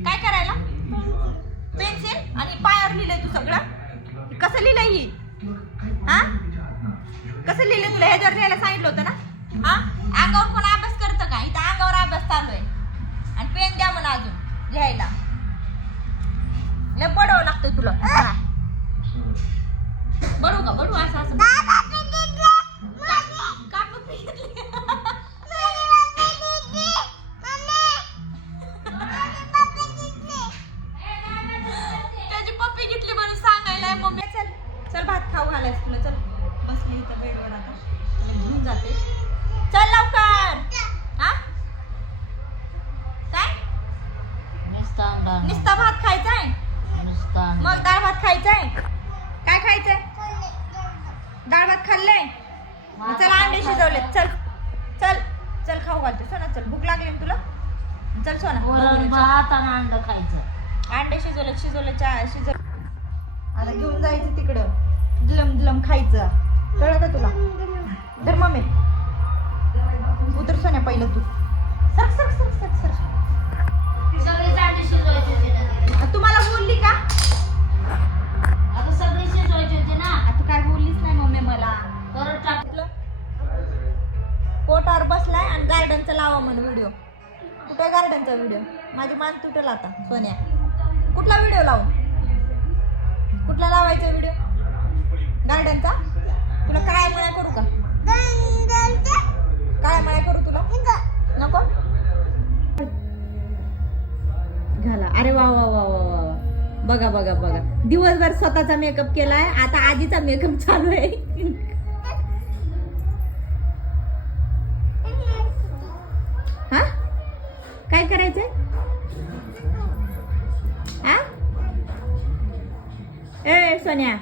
काय करायला? पेन्सिल आणि पायावर लिहिलंय तू सगळं. कसं लिहिलंय ही? हा? कसं लिहिलंय तुला? ह्याच्यावर लिहायला सांगितलं होतं ना? हा? अंगावर कोण अभ्यास करतं का? इथं अंगावर अभ्यास चालू आहे. आणि पेन द्या म्हणा अजून लिहायला. लय बडवावं लागतंय तुला. बडू का? बडू असं असं. नुसता भात खायचा आहे नुसता मग डाळ भात खायचा आहे काय खायचंय? डाळ भात खाल्लंय? मग चल अंडे शिजवले चल चल चल खाऊ घालते. सोना चल. भूक लागली ना तुला? चल सोना. वरण. भात आणि अंड खायचं. अंडे शिजवले शिजवले चहा शिजव आता घेऊन जायचं तिकडं. दिलम दिलम खायचं. कळलं का तुला? धर मम्मी उतर सोन्या पहिलं तू. गार्डनचा लावा म्हणून व्हिडिओ कुठे गार्डनचा व्हिडिओ माझी मान तुटेल आता सोन्या. कुठला व्हिडिओ लावू? कुठला लावायचा व्हिडिओ गार्डनचा तुला काय मळ्या करू का? काय मळ्या करू तुला? नको? झाला अरे वा वा वा वा वा वा. बघा बघा बघा. दिवसभर स्वतःचा मेकअप केलाय. आता आजीचा मेकअप चालू आहे. हा ए सोन्या